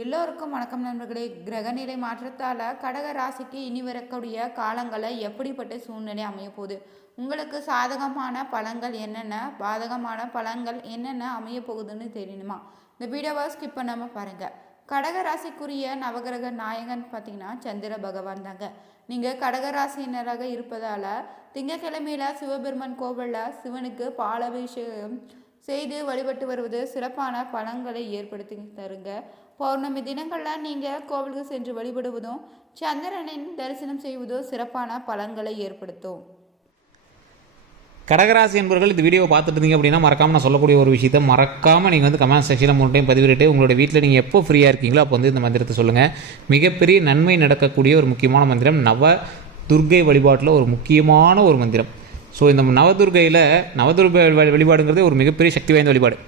எல்லோருக்கும் வணக்கம் நண்பர்களே. கிரகநிலை மாற்றத்தால் கடக ராசிக்கு இனி வரக்கூடிய காலங்களை எப்படிப்பட்ட சூழ்நிலை அமைய போகுது, உங்களுக்கு சாதகமான பலன்கள் என்னென்ன, பாதகமான பலன்கள் என்னென்ன அமைய போகுதுன்னு தெரியணுமா? இந்த வீடியோவை ஸ்கிப் பண்ணாமல் பாருங்கள். கடக ராசிக்குரிய நவகிரக நாயகன் பார்த்தீங்கன்னா சந்திர பகவான் தாங்க. நீங்கள் கடகராசினராக இருப்பதால் திங்கக்கிழமையில் சிவபெருமான் கோவிலில் சிவனுக்கு பாலாபிஷேகம் செய்து வழிபட்டு வருவது சிறப்பான பலன்களை ஏற்படுத்தி தருங்க. பௌர்ணமி தினங்களில் நீங்கள் கோவிலுக்கு சென்று வழிபடுவதும் சந்திரனின் தரிசனம் செய்வதும் சிறப்பான பலன்களை ஏற்படுத்தும். கடகராசி என்பவர்கள் இந்த வீடியோவை பார்த்துட்டு இருந்தீங்க அப்படின்னா மறக்காமல் நான் சொல்லக்கூடிய ஒரு விஷயத்தை மறக்காமல் நீங்கள் வந்து கமெண்ட் செக்ஷனில் 3 டைம் பதிவிட்டு உங்களோட வீட்டில் நீங்கள் எப்போ ஃப்ரீயாக இருக்கீங்களோ அப்போ வந்து இந்த மந்திரத்தை சொல்லுங்கள். மிகப்பெரிய நன்மை நடக்கக்கூடிய ஒரு முக்கியமான மந்திரம், நவ துர்க்கை வழிபாட்டில் ஒரு முக்கியமான ஒரு மந்திரம். ஸோ இந்த நவதுர்கை வழிபாடுங்கிறது ஒரு மிகப்பெரிய சக்தி வாய்ந்த வழிபாடு.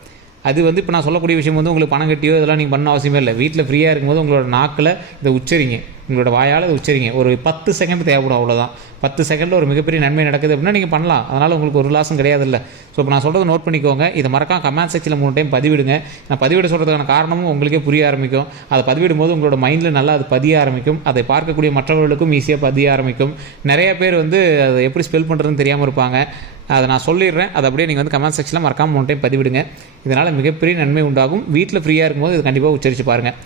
அது வந்து இப்போ நான் சொல்லக்கூடிய விஷயம் வந்து உங்களுக்கு பணம் கட்டியோ இதெல்லாம் நீங்கள் பண்ண அவசியமே இல்லை. வீட்டில் ஃப்ரீயாக இருக்கும்போது உங்களோட நாக்கில் இதை உச்சரிங்க, உங்களோட வாயால் இதை உச்சரிங்க. ஒரு 10 செகண்ட் தேவைப்படும், அவ்வளோதான். 10 செகண்டில் ஒரு மிகப்பெரிய நன்மை நடக்குது அப்படின்னா நீங்கள் பண்ணலாம். அதனால் உங்களுக்கு ஒரு லாஸும் கிடையாது இல்லை. ஸோ இப்போ நான் சொல்கிறத நோட் பண்ணிக்கோங்க. இதை மறக்காம கமெண்ட் செக்ஷனில் 3 டைம் பதிவிடுங்க. நான் பதிவிட சொல்கிறதுக்கான காரணமும் உங்களுக்கே புரிய ஆரம்பிக்கும். அதை பதிவிடும்போது உங்களோட மைண்டில் நல்லா அது பதிய ஆரம்பிக்கும். அதை பார்க்கக்கூடிய மற்றவர்களுக்கும் ஈஸியாக பதிய ஆரம்பிக்கும். நிறைய பேர் வந்து அதை எப்படி ஸ்பெல் பண்ணுறதுன்னு தெரியாமல் இருப்பாங்க. அதை நான் சொல்லிடுறேன். அதை அப்படியே நீங்கள் வந்து கமெண்ட் செக்ஷனில் மறக்காமல் 3 டைம் பதிவிடுங்க. இதனால் மிகப்பெரிய நன்மை உண்டாகும். வீட்டில் ஃப்ரீயாக இருக்கும்போது இது கண்டிப்பாக உச்சரித்து பாருங்கள்.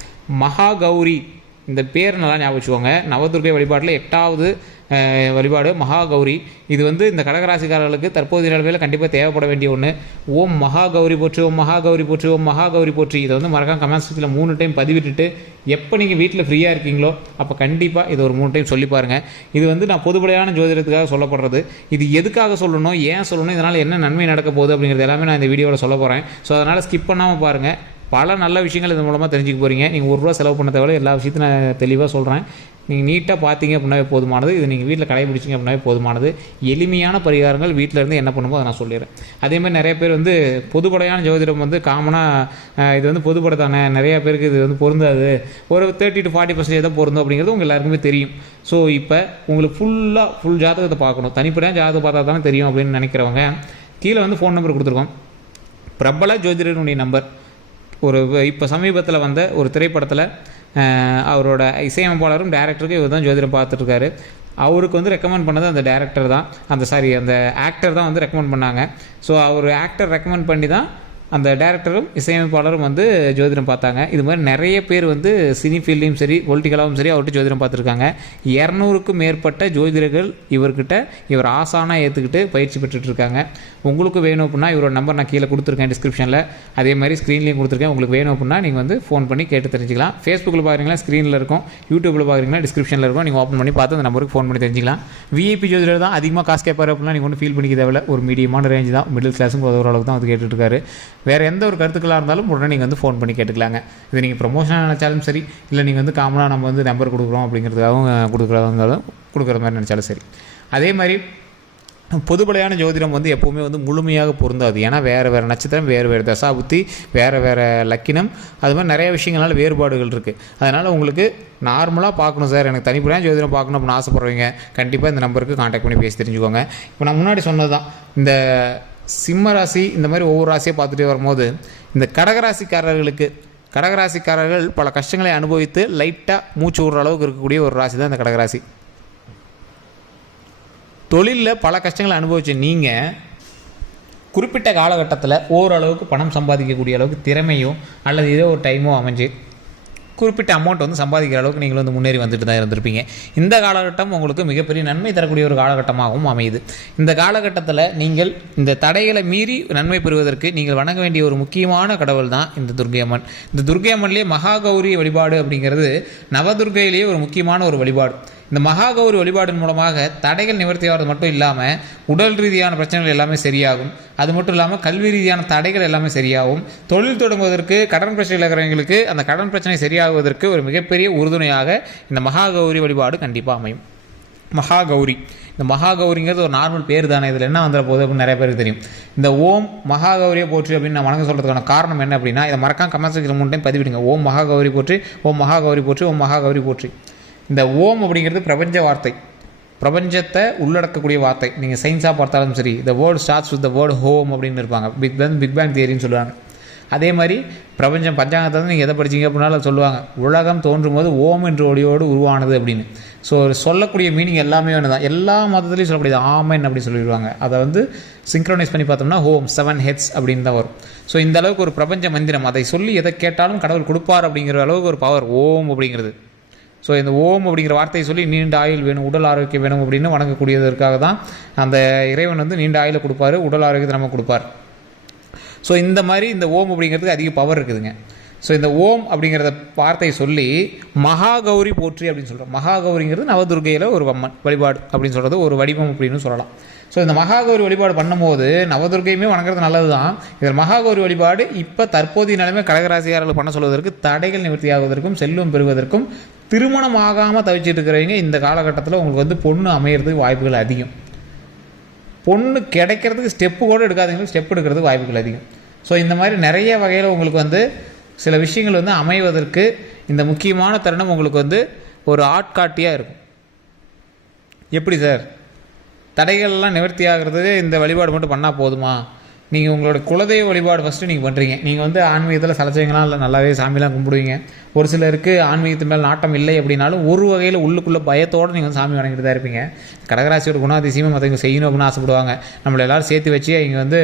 மகாகௌரி, இந்த பேர் நல்லா ஞாபகம் வச்சுக்கோங்க. நவதுர்கை வழிபாட்டில் 8வது வழிபாடு மகாகௌரி. இது வந்து இந்த கடகராசிக்காரர்களுக்கு தற்போதைய நிலவையில் கண்டிப்பாக தேவைப்பட வேண்டிய ஒன்று. ஓம் மகாகௌரி போற்றி, ஓம் மகாகௌரி போற்றி, ஓம் மகாகௌரி போற்றி. இதை வந்து மறக்காம கமெண்ட் செக்ஷனில் 3 டைம் பதிவிட்டுட்டு எப்போ நீங்கள் வீட்டில் ஃப்ரீயாக இருக்கீங்களோ அப்போ கண்டிப்பாக இது ஒரு 3 டைம் சொல்லி பாருங்கள். இது வந்து நான் பொதுப்படையான ஜோதிடத்துக்காக சொல்லப்படுறது. இது எதுக்காக சொல்லணும், ஏன் சொல்லணும், இதனால் என்ன நன்மை நடக்க போகுது அப்படிங்கிறது எல்லாமே நான் இந்த வீடியோவில் சொல்ல போகிறேன். ஸோ அதனால் ஸ்கிப் பண்ணாமல் பாருங்கள். பல நல்ல விஷயங்கள் இது மூலமாக தெரிஞ்சுக்க போகிறீங்க. நீங்கள் ₹1 செலவு பண்ண தேவை, எல்லா விஷயத்தையும் நான் தெளிவாக சொல்கிறேன். நீங்கள் நீட்டாக பார்த்தீங்க அப்படின்னாவே போதுமானது. இது நீங்கள் வீட்டில் கடைபிடிச்சிங்க அப்படின்னாவே போதுமானது. எளிமையான பரிகாரங்கள் வீட்டில் இருந்து என்ன பண்ணுமோ அதை நான் சொல்லிடுறேன். அதேமாதிரி நிறைய பேர் வந்து பொதுப்படையான ஜோதிடம் வந்து காமனாக இது வந்து பொதுப்படத்தானே, நிறைய பேருக்கு இது வந்து பொருந்தாது, ஒரு 30 to 40% தான் பொருந்தும் அப்படிங்கிறது உங்கள் எல்லாருக்குமே தெரியும். ஸோ இப்போ உங்களுக்கு ஃபுல் ஜாதகத்தை பார்க்கணும், தனிப்படையாக ஜாதகத்தை பார்த்தா தானே தெரியும் அப்படின்னு நினைக்கிறவங்க கீழே வந்து ஃபோன் நம்பர் கொடுத்துருக்கோம். பிரபல ஜோதிடனுடைய நம்பர். இப்போ சமீபத்தில் வந்த ஒரு திரைப்படத்தில் அவரோட இசையமைப்பாளரும் டைரக்டருக்கு இவர் தான் ஜோதிடம் பார்த்துட்ருக்காரு. அவருக்கு வந்து ரெக்கமெண்ட் பண்ணது அந்த டைரக்டர் தான், அந்த ஆக்டர் தான் வந்து ரெக்கமெண்ட் பண்ணாங்க. ஸோ அவர் ஆக்டர் ரெக்கமெண்ட் பண்ணி தான் அந்த டைரக்டரும் இசையமைப்பாளரும் வந்து ஜோதிடம் பார்த்தாங்க. இது மாதிரி நிறைய பேர் வந்து சினி ஃபீல்டையும் சரி பொலிட்டிக்கலாகவும் சரி அவர்கிட்ட ஜோதிடம் பார்த்துருக்காங்க. 200க்கும் மேற்பட்ட ஜோதிடர்கள் இவர் ஆசானாக ஏற்றுக்கிட்டு பயிற்சி பெற்றுட்ருக்காங்க. உங்களுக்கு வேணும் அப்படின்னா இவரோட நம்பர் நான் கீழே கொடுத்துருக்கேன் டிஸ்கிரிப்ஷனில், அதே மாதிரி ஸ்க்ரீன்லேயும் கொடுத்துருக்கேன். உங்களுக்கு வேணும் அப்படின்னா நீங்கள் வந்து ஃபோன் பண்ணி கேட்டு தெரிஞ்சிக்கலாம். ஃபேஸ்புக்கில் பார்க்குறீங்களா ஸ்க்ரீனில் இருக்கும், யூடியூப்பில் பார்க்குறீங்களா டிஸ்கிரிப்ஷனில் இருக்கும். நீங்கள் ஓப்பன் பண்ணி பார்த்து அந்த நம்பருக்கு ஃபோன் பண்ணி தெரிஞ்சிக்கலாம். விஐபி ஜோதிடர் தான் அதிகமாக காசு கேட்பார் அப்படின்னா நீங்கள் ஒன்றும் ஃபீல் பண்ணிக்க தேவையில்ல. ஒரு மீடியமான ரேஞ்ச் தான், மிடில் கிளாஸும் ஓரளவுக்கு தான் வந்து கேட்டுட்ருக்காரு. வேறு எந்த ஒரு கருத்துக்களாக இருந்தாலும் உடனே நீங்கள் வந்து ஃபோன் பண்ணி கேட்டுக்கலாங்க. இது நீங்கள் ப்ரொமோஷனாக நினச்சாலும் சரி, இல்லை நீங்கள் வந்து காமனாக நம்ம வந்து நம்பர் கொடுக்குறோம் அப்படிங்கிறதுக்காகவும் கொடுக்குற மாதிரி நினச்சாலும் சரி. அதே மாதிரி பொதுப்படையான ஜோதிடம் வந்து எப்போவுமே வந்து முழுமையாக பொருந்தாது. ஏன்னா வேறு நட்சத்திரம், வேறு தசாபுத்தி, வேறு லக்கினம், அது மாதிரி நிறைய விஷயங்களால் வேறுபாடுகள் இருக்குது. அதனால் உங்களுக்கு நார்மலாக பார்க்கணும் சார், எனக்கு தனிப்படையான ஜோதிடம் பார்க்கணும் அப்படின்னு ஆசைப்படுறவங்க கண்டிப்பாக இந்த நம்பருக்கு கான்டாக்ட் பண்ணி பேசி தெரிஞ்சுக்கோங்க. இப்போ நான் முன்னாடி சொன்னது தான், இந்த சிம்ம ராசி இந்த மாதிரி ஒவ்வொரு ராசியை பார்த்துட்டே வரும்போது இந்த கடகராசிக்காரர்கள் பல கஷ்டங்களை அனுபவித்து லைட்டாக மூச்சு விடுற அளவுக்கு இருக்கக்கூடிய ஒரு ராசி தான் இந்த கடகராசி. தொழிலில் பல கஷ்டங்களை அனுபவிச்ச நீங்கள் குறிப்பிட்ட காலகட்டத்தில் ஓரளவுக்கு பணம் சம்பாதிக்கக்கூடிய அளவுக்கு திறமையோ அல்லது ஏதோ ஒரு டைமோ அமைஞ்சு குறிப்பிட்ட அமௌண்ட் வந்து சம்பாதிக்கிற அளவுக்கு நீங்கள் வந்து முன்னேறி வந்துட்டு தான் இருந்திருப்பீங்க. இந்த காலகட்டம் உங்களுக்கு மிகப்பெரிய நன்மை தரக்கூடிய ஒரு காலகட்டமாகவும் அமையுது. இந்த காலகட்டத்தில் நீங்கள் இந்த தடைகளை மீறி நன்மை பெறுவதற்கு நீங்கள் வணங்க வேண்டிய ஒரு முக்கியமான கடவுள் தான் இந்த துர்க்கை அம்மன். இந்த துர்க்கை அம்மன்லேயே மகாகௌரி வழிபாடு அப்படிங்கிறது நவதுர்க்கையிலேயே ஒரு முக்கியமான ஒரு வழிபாடு. இந்த மகாகௌரி வழிபாடின் மூலமாக தடைகள் நிவர்த்தி ஆகிறது மட்டும் இல்லாமல் உடல் ரீதியான பிரச்சனைகள் எல்லாமே சரியாகும். அது மட்டும் இல்லாமல் கல்வி ரீதியான தடைகள் எல்லாமே சரியாகும். தொழில் தொடங்குவதற்கு, கடன் பிரச்சனைகள் இருக்கிறவங்களுக்கு அந்த கடன் பிரச்சனை சரியாகுவதற்கு ஒரு மிகப்பெரிய உறுதுணையாக இந்த மகாகௌரி வழிபாடு கண்டிப்பாக அமையும். மகாகௌரி, இந்த மகாகௌரிங்கிறது ஒரு நார்மல் பேர் தானே, இதில் என்ன வந்துட போகுது அப்படின்னு நிறைய பேருக்கு தெரியும். இந்த ஓம் மகாகௌரியை போற்றி அப்படின்னு நான் வணங்க சொல்கிறதுக்கான காரணம் என்ன அப்படின்னா, இதை மறக்காம கமெண்ட் செக்ஷனில் 3 டைம் பதிவிடுங்க. ஓம் மகாகௌரி போற்றி, ஓம் மகாகௌரி போற்றி, ஓம் மகாகௌரி போற்றி. இந்த ஓம் அப்படிங்கிறது பிரபஞ்ச வார்த்தை, பிரபஞ்சத்தை உள்ளடக்கக்கூடிய வார்த்தை. நீங்கள் சயின்ஸாக பார்த்தாலும் சரி, the world starts with the word home அப்படின்னு இருப்பாங்க. பிக் பேங் தியரின்னு சொல்லுவாங்க. அதே மாதிரி பிரபஞ்சம் பஞ்சாங்கத்தை வந்து நீங்கள் எதை படிச்சீங்க அப்படின்னாலும் சொல்லுவாங்க, உலகம் தோன்றும் போது ஓம் என்ற ஒளியோடு உருவானது அப்படின்னு. ஸோ சொல்லக்கூடிய மீனிங் எல்லாமே ஒன்று தான். எல்லா மதத்துலையும் சொல்லக்கூடியது ஆமென் அப்படி சொல்லிடுவாங்க. அதை வந்து சிங்க்ரோனைஸ் பண்ணி பார்த்தோம்னா ஹோம் 7 heads அப்படின்னு தான் வரும். ஸோ இந்த அளவுக்கு ஒரு பிரபஞ்ச மந்திரம், அதை சொல்லி எதை கேட்டாலும் கடவுள் கொடுப்பார் அப்படிங்கிற அளவுக்கு ஒரு பவர் ஓம் அப்படிங்கிறது. ஸோ இந்த ஓம் அப்படிங்கிற வார்த்தையை சொல்லி நீண்ட ஆயுள் வேணும், உடல் ஆரோக்கியம் வேணும் அப்படின்னு வணங்கக்கூடியதற்காக தான் அந்த இறைவன் வந்து நீண்ட ஆயுளை கொடுப்பாரு, உடல் ஆரோக்கியத்தை நம்ம கொடுப்பார். ஸோ இந்த மாதிரி இந்த ஓம் அப்படிங்கிறதுக்கு அதிக பவர் இருக்குதுங்க. ஸோ இந்த ஓம் அப்படிங்கிறத வார்த்தையை சொல்லி மகாகௌரி போற்றி அப்படின்னு சொல்கிறோம். மகாகௌரிங்கிறது நவதுர்கையில் ஒரு அம்மன் வழிபாடு அப்படின்னு சொல்கிறது, ஒரு வடிவம் அப்படின்னு சொல்லலாம். ஸோ இந்த மகாகௌரி வழிபாடு பண்ணும்போது நவதுர்கையுமே வணங்குறது நல்லது தான். இதில் மகாகௌரி வழிபாடு இப்போ தற்போதைய நிலைமை கடகராசிக்காரர்கள் பண்ண சொல்வதற்கு, தடைகள் நிவர்த்தியாகுவதற்கும், செல்வம் பெறுவதற்கும், திருமணம் ஆகாமல் தவிச்சிட்டு இருக்கிறவங்க இந்த காலகட்டத்தில் உங்களுக்கு வந்து பொண்ணு அமையிறதுக்கு வாய்ப்புகள் அதிகம். பொண்ணு கிடைக்கிறதுக்கு ஸ்டெப்பு கூட எடுக்காதீங்க, ஸ்டெப் எடுக்கிறதுக்கு வாய்ப்புகள் அதிகம். ஸோ இந்த மாதிரி நிறைய வகையில் உங்களுக்கு வந்து சில விஷயங்கள் வந்து அமைவதற்கு இந்த முக்கியமான தருணம் உங்களுக்கு வந்து ஒரு ஆட்காட்டியாக இருக்கும். எப்படி சார் தடைகள்லாம் நிவர்த்தி ஆகிறது இந்த வழிபாடு மட்டும் பண்ணால் போதுமா? நீங்கள் உங்களோட குலதெய்வ வழிபாடு ஃபஸ்ட்டு நீங்கள் பண்ணுறீங்க. நீங்கள் வந்து ஆன்மீகத்தில் சலச்சவங்களாம் இல்லை, நல்லாவே சாமிலாம் கும்பிடுவீங்க. ஒரு சிலருக்கு ஆன்மீகத்து மேலே நாட்டம் இல்லை அப்படின்னாலும் ஒரு வகையில் உள்ளுக்குள்ளே பயத்தோடு நீங்கள் வந்து சாமி வணங்கிட்டு தான் இருப்பீங்க. கடகராசியோட குணாதிசயமாக மற்றவங்க செய்யணும் அப்படின்னு ஆசைப்படுவாங்க. நம்மளை எல்லோரும் சேர்த்து வச்சு இங்கே வந்து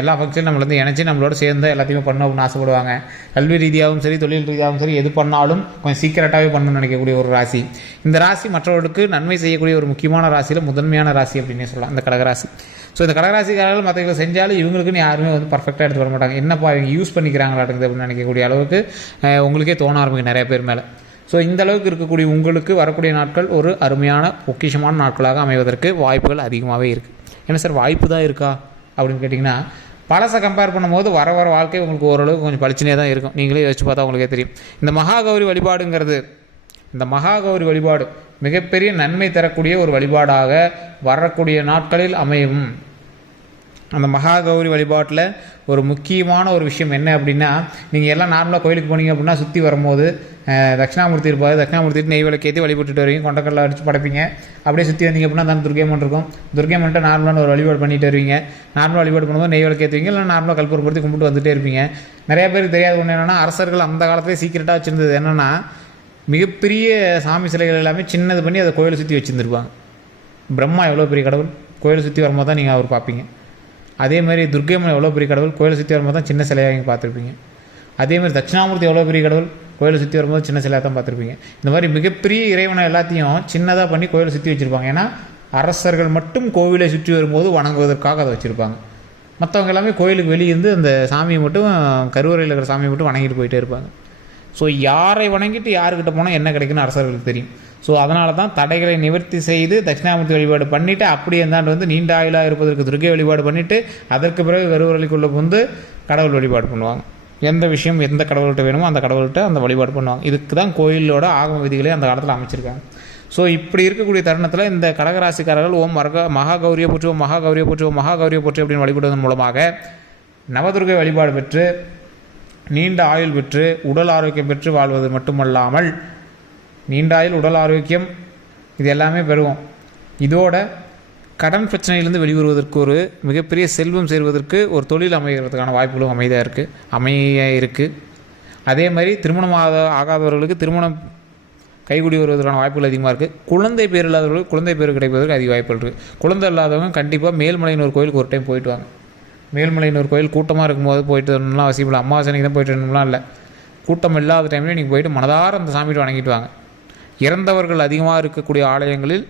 எல்லா ஃபங்க்ஷனும் நம்மளை வந்து இணைச்சி நம்மளோட சேர்ந்து எல்லாத்தையுமே பண்ணணும் அப்படின்னு ஆசைப்படுவாங்க. கல்வி ரீதியாகவும் சரி, தொழில் ரீதியாகவும் சரி, எது பண்ணாலும் கொஞ்சம் சீக்கிரட்டாகவே பண்ணணும்னு நினைக்கக்கூடிய ஒரு ராசி. இந்த ராசி மற்றவர்களுக்கு நன்மை செய்யக்கூடிய ஒரு முக்கியமான ராசியில் முதன்மையான ராசி அப்படின்னே சொல்லலாம் இந்த கடகராசி. ஸோ இந்த கடகராசிக்காரர்கள் மற்றவங்களை செஞ்சாலும் இவங்களுக்குன்னு யாருமே வந்து பர்ஃபெக்டாக எடுத்து வர மாட்டாங்க. என்னப்பா இவங்க யூஸ் பண்ணிக்கிறாங்களாட்டுக்குது அப்படின்னு நினைக்கக்கூடிய அளவுக்கு உங்களுக்கே தோண ஆரம்பிக்கும் நிறைய பேர் மேலே. ஸோ இந்த அளவுக்கு இருக்கக்கூடிய உங்களுக்கு வரக்கூடிய நாட்கள் ஒரு அருமையான பொக்கிஷமான நாட்களாக அமைவதற்கு வாய்ப்புகள் அதிகமாகவே இருக்குது. என்ன சார் வாய்ப்பு தான் இருக்கா அப்படின்னு கேட்டிங்கன்னா, பழசை கம்பேர் பண்ணும்போது வர வர வாழ்க்கை உங்களுக்கு ஓரளவுக்கு கொஞ்சம் பளிச்சுனே தான் இருக்கும். நீங்களே யோசிச்சு பார்த்தா உங்களுக்கே தெரியும். இந்த மகாகௌரி வழிபாடுங்கிறது, இந்த மகாகௌரி வழிபாடு மிகப்பெரிய நன்மை தரக்கூடிய ஒரு வழிபாடாக வரக்கூடிய நாட்களில் அமையும். அந்த மகாகௌரி வழிபாட்டில் ஒரு முக்கியமான ஒரு விஷயம் என்ன அப்படின்னா, நீங்கள் எல்லாம் நார்மலாக கோயிலுக்கு போனீங்க அப்படின்னா சுற்றி வரும்போது தட்சிணாமூர்த்தி இருப்பார். தட்சிணாமூர்த்திட்டு நெய் விளக்கேற்றி வழிபட்டுட்டு வருவீங்க, கொண்டக்கடலை அடித்து படைப்பீங்க. அப்படியே சுற்றி வந்தீங்க அப்படின்னா தான் துர்க்கைமன் இருக்கும். துர்க்கைமன்ட்டு நார்மலான ஒரு வழிபாடு பண்ணிட்டு வருவீங்க. நார்மலாக வழிபாடு பண்ணும்போது நெய் விளக்கேற்றுவீங்க, இல்லை நார்மலாக கல்பூரம் பொறுத்து கும்பிட்டு வந்துகிட்டே இருப்பீங்க. நிறைய பேருக்கு தெரியாத ஒன்று என்னென்னா, அரசர்கள் அந்த காலத்திலே சீக்கிரட்டாக வச்சுருந்தது என்னென்னா, மிகப்பெரிய சாமி சிலைகள் எல்லாமே சின்னது பண்ணி அதை கோயிலை சுற்றி வச்சுருந்துருப்பாங்க. பிரம்மா எவ்வளோ பெரிய கடவுள், கோயிலை சுற்றி வரும்போது தான் நீங்கள் அவர் பார்ப்பீங்க. அதே மாதிரி துர்க்கைமன் எவ்வளோ பெரிய கடவுள், கோயிலை சுற்றி வரும்போது தான் சின்ன சிலையாக நீங்கள் பார்த்துருப்பீங்க. அதே மாதிரி தட்சிணாமூர்த்தி எவ்வளோ பெரிய கடவுள், கோயிலை சுற்றி வரும்போது சின்ன சிலையாக தான் பார்த்துருப்பீங்க. இந்த மாதிரி மிகப்பெரிய இறைவனை எல்லாத்தையும் சின்னதாக பண்ணி கோயிலை சுற்றி வச்சுருப்பாங்க. ஏன்னா அரசர்கள் மட்டும் கோவிலை சுற்றி வரும்போது வணங்குவதற்காக அதை வச்சுருப்பாங்க. மற்றவங்க எல்லாமே கோயிலுக்கு வெளியே இருந்து அந்த சாமியை மட்டும், கருவறையில் இருக்கிற சாமியை மட்டும் வணங்கிட்டு போயிட்டே இருப்பாங்க. ஸோ யாரை வணங்கிட்டு யாருக்கிட்ட போனால் என்ன கிடைக்குன்னு அரசர்களுக்கு தெரியும். ஸோ அதனால தான் தடைகளை நிவர்த்தி செய்து தட்சிணாமூர்த்தி வழிபாடு பண்ணிவிட்டு, அப்படியே இருந்தாண்டு வந்து நீண்ட ஆயுளாக இருப்பதற்கு துர்க்கை வழிபாடு பண்ணிவிட்டு, அதற்கு பிறகு கருவறைக்குள்ளே வந்து கடவுள் வழிபாடு பண்ணுவாங்க. எந்த விஷயம் எந்த கடவுள்கிட்ட வேணுமோ அந்த கடவுள்கிட்ட அந்த வழிபாடு பண்ணுவாங்க. இதுக்கு தான் கோயிலோட ஆகம விதிகளே அந்த காலத்தில் அமைச்சிருக்காங்க. ஸோ இப்படி இருக்கக்கூடிய தருணத்தில் இந்த கடகராசிக்காரர்கள் ஓம் மகாகௌரியை போற்றுவோம், மகாகௌரியை போற்றுவோம், மகாகௌரியை போற்றி அப்படின்னு வழிபடுவதன் மூலமாக நவதுர்கை வழிபாடு பெற்று நீண்ட ஆயுள் பெற்று உடல் ஆரோக்கியம் பெற்று வாழ்வது மட்டுமல்லாமல், நீண்ட ஆயுள் உடல் ஆரோக்கியம் இது எல்லாமே பெறுவோம். இதோட கடன் பிரச்சனையிலேருந்து வெளிவருவதற்கு, ஒரு மிகப்பெரிய செல்வம் சேர்வதற்கு, ஒரு தொழில் அமைகிறதுக்கான வாய்ப்புகளும் அமைய இருக்குது. அதே மாதிரி திருமணம் ஆகாதவர்களுக்கு திருமணம் கைகூடி வருவதற்கான வாய்ப்புகள் அதிகமாக இருக்குது. குழந்தை பேர் இல்லாதவர்களுக்கு குழந்தை பேர் கிடைப்பதற்கு அதிக வாய்ப்புகள் இருக்குது. குழந்தை இல்லாதவங்க கண்டிப்பாக மேல்மலையனூர் கோயிலுக்கு ஒரு டைம் போயிட்டு வாங்க. மேல்மலையனூர் கோயில் கூட்டமாக இருக்கும்போது போயிட்டு வரணும்லாம் அவசியம் இல்லை. அமாவாசனைக்கு தான் போயிட்டு வரணும்லாம் இல்லை. கூட்டம் இல்லாத டைம்லேயே நீங்கள் போயிட்டு மனதார அந்த சாமிகிட்ட வணங்கிட்டு வாங்க. இறந்தவர்கள் அதிகமாக இருக்கக்கூடிய ஆலயங்களில்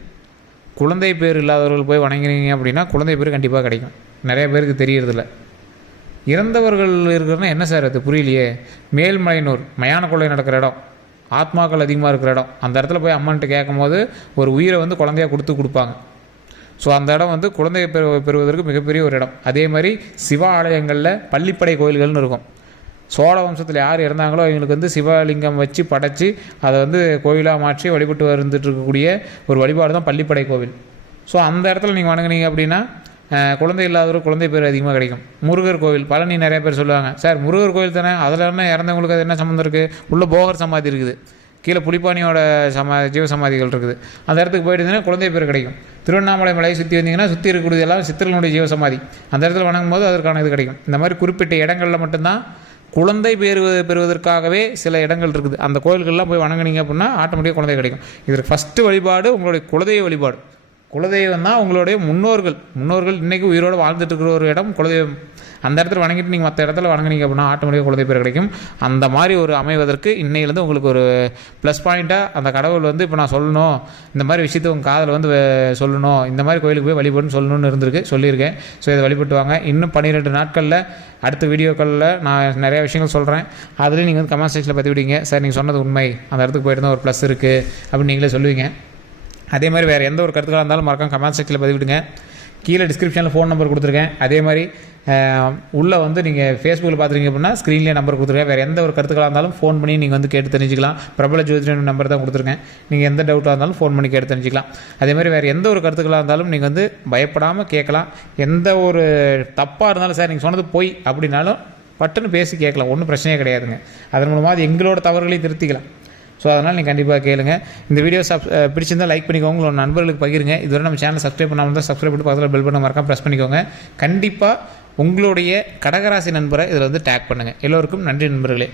குழந்தை பேர் இல்லாதவர்கள் போய் வணங்கினீங்க அப்படின்னா குழந்தை பேர் கண்டிப்பாக கிடைக்கும். நிறைய பேருக்கு தெரியறதில்ல. இறந்தவர்கள் இருக்கிறதுனா என்ன சார் அது புரியலையே. மேல்மலையனூர் மயான கொள்ளை நடக்கிற இடம், ஆத்மாக்கள் அதிகமாக இருக்கிற இடம். அந்த இடத்துல போய் அம்மன்ட்டு கேட்கும் போது ஒரு உயிரை வந்து குழந்தையாக கொடுப்பாங்க. ஸோ அந்த இடம் வந்து குழந்தையை பெறுவதற்கு மிகப்பெரிய ஒரு இடம். அதே மாதிரி சிவ ஆலயங்களில் பள்ளிப்படை கோயில்கள்னு இருக்கும். சோழ வம்சத்தில் யார் இறந்தாங்களோ அவங்களுக்கு வந்து சிவலிங்கம் வச்சு படைச்சி அதை வந்து கோயிலாக மாற்றி வழிபட்டு வந்துட்டு இருக்கக்கூடிய ஒரு வழிபாடு தான் பள்ளிப்படை கோவில். ஸோ அந்த இடத்துல நீங்கள் வணங்குனீங்க அப்படின்னா குழந்தை இல்லாதவரும் குழந்தை பேர் அதிகமாக கிடைக்கும். முருகர் கோவில் பழனி நிறைய பேர் சொல்லுவாங்க, சார் முருகர் கோவில் தானே, அதில் என்ன இறந்தவங்களுக்கு அது என்ன சம்மந்தம் இருக்குது? உள்ள போகர் சமாதி இருக்குது, கீழே புலிப்பானியோட ஜீவசமாதிகள் இருக்குது. அந்த இடத்துக்கு போயிட்டு குழந்தை பேர் கிடைக்கும். திருவண்ணாமலை மலையை சுற்றி வந்தீங்கன்னா சுற்றி இருக்கக்கூடிய எல்லாம் சித்தர்களுடைய ஜீவசமாதி. அந்த இடத்துல வணங்கும் போது அதற்கான இது கிடைக்கும். இந்த மாதிரி குறிப்பிட்ட இடங்களில் மட்டும்தான் குழந்தை பெறுவதற்காகவே சில இடங்கள் இருக்குது. அந்த கோயில்கள்லாம் போய் வணங்குனீங்க அப்படின்னா ஆட்டோமேட்டிக்காக குழந்தை கிடைக்கும். இதற்கு ஃபஸ்ட்டு வழிபாடு உங்களுடைய குலதெய்வ வழிபாடு. குலதெய்வம் தான் உங்களுடைய முன்னோர்கள் இன்றைக்கி உயிரோடு வாழ்ந்துட்டு இருக்கிற ஒரு இடம் குலதெய்வம். அந்த இடத்துல வணங்கிட்டு நீங்கள் மற்ற இடத்துல வணங்குனீங்க அப்படின்னா ஆட்டோமேட்டிக்காக குலதெய்வ பேர் கிடைக்கும். அந்த மாதிரி ஒரு அமைவதற்கு இன்னையிலேருந்து உங்களுக்கு ஒரு ப்ளஸ் பாயிண்ட்டாக அந்த கடவுள் வந்து இப்போ நான் சொல்லணும், இந்த மாதிரி விஷயத்தை உங்கள் காதில் வந்து சொல்லணும், இந்த மாதிரி கோயிலுக்கு போய் வழிபடுன்னு சொல்லணும்னு சொல்லியிருக்கேன். ஸோ இதை வழிபட்டு வாங்க. இன்னும் 12 நாட்களில் அடுத்த வீடியோக்களில் நான் நிறையா விஷயங்கள் சொல்கிறேன். அதுலேயும் நீங்கள் வந்து கமெண்ட் செக்ஷனில் பதிவிடுங்க. சார் நீங்கள் சொன்னது உண்மை, அந்த இடத்துக்கு போயிட்டு தான் ஒரு ப்ளஸ் இருக்குது அப்படின்னு நீங்களே சொல்லுவீங்க. அதே மாதிரி வேறு எந்த ஒரு கருத்துக்களாக இருந்தாலும் மறக்காம கமெண்ட் செக்ஷனில் பதிவிடுங்க. கீழே டிஸ்கிரிப்ஷனில் ஃபோன் நம்பர் கொடுத்துருக்கேன். அதே மாதிரி உள்ளே வந்து நீங்கள் ஃபேஸ்புக்கில் பார்த்துருங்க அப்படின்னா ஸ்க்ரீன்லேயே நம்பர் கொடுத்துருக்கேன். வேறு எந்த ஒரு கருத்துக்களாக இருந்தாலும் ஃபோன் பண்ணி நீங்கள் வந்து கேட்டு தெரிஞ்சிக்கலாம். பிரபல ஜோதிடர் நம்பர் தான் கொடுத்துருக்கேன். நீங்கள் எந்த டவுட்டாக இருந்தாலும் ஃபோன் பண்ணி கேட்டு தெரிஞ்சிக்கலாம். அதே மாதிரி வேறு எந்த ஒரு கருத்துக்களாக இருந்தாலும் நீங்கள் வந்து பயப்படாமல் கேட்கலாம். எந்த ஒரு தப்பாக இருந்தாலும் சார் நீங்கள் சொன்னது பொய் அப்படின்னாலும் பட்டுன்னு பேசி கேட்கலாம். ஒன்றும் பிரச்சனையே கிடையாதுங்க. அதன் மூலமாக அது எங்களோட தவறுகளையும் திருத்திக்கலாம். ஸோ அதனால் நீங்கள் கண்டிப்பாக கேளுங்க. இந்த வீடியோ பிடிச்சிருந்தால் லைக் பண்ணிக்கோங்க, உங்களோட நண்பர்களுக்கு பகிருங்க. இதுவரை நம்ம சேனல் சப்ஸ்கிரைப் பண்ணாமல் தான் சப்ஸ்கிரைப் பண்ணி பக்கத்தில் பெல் பண்ண மறக்காம ப்ரெஸ் பண்ணிக்கோங்க. கண்டிப்பாக உங்களுடைய கடகராசி நண்பரை இதில் வந்து டேக் பண்ணுங்கள். எல்லோருக்கும் நன்றி நண்பர்களே.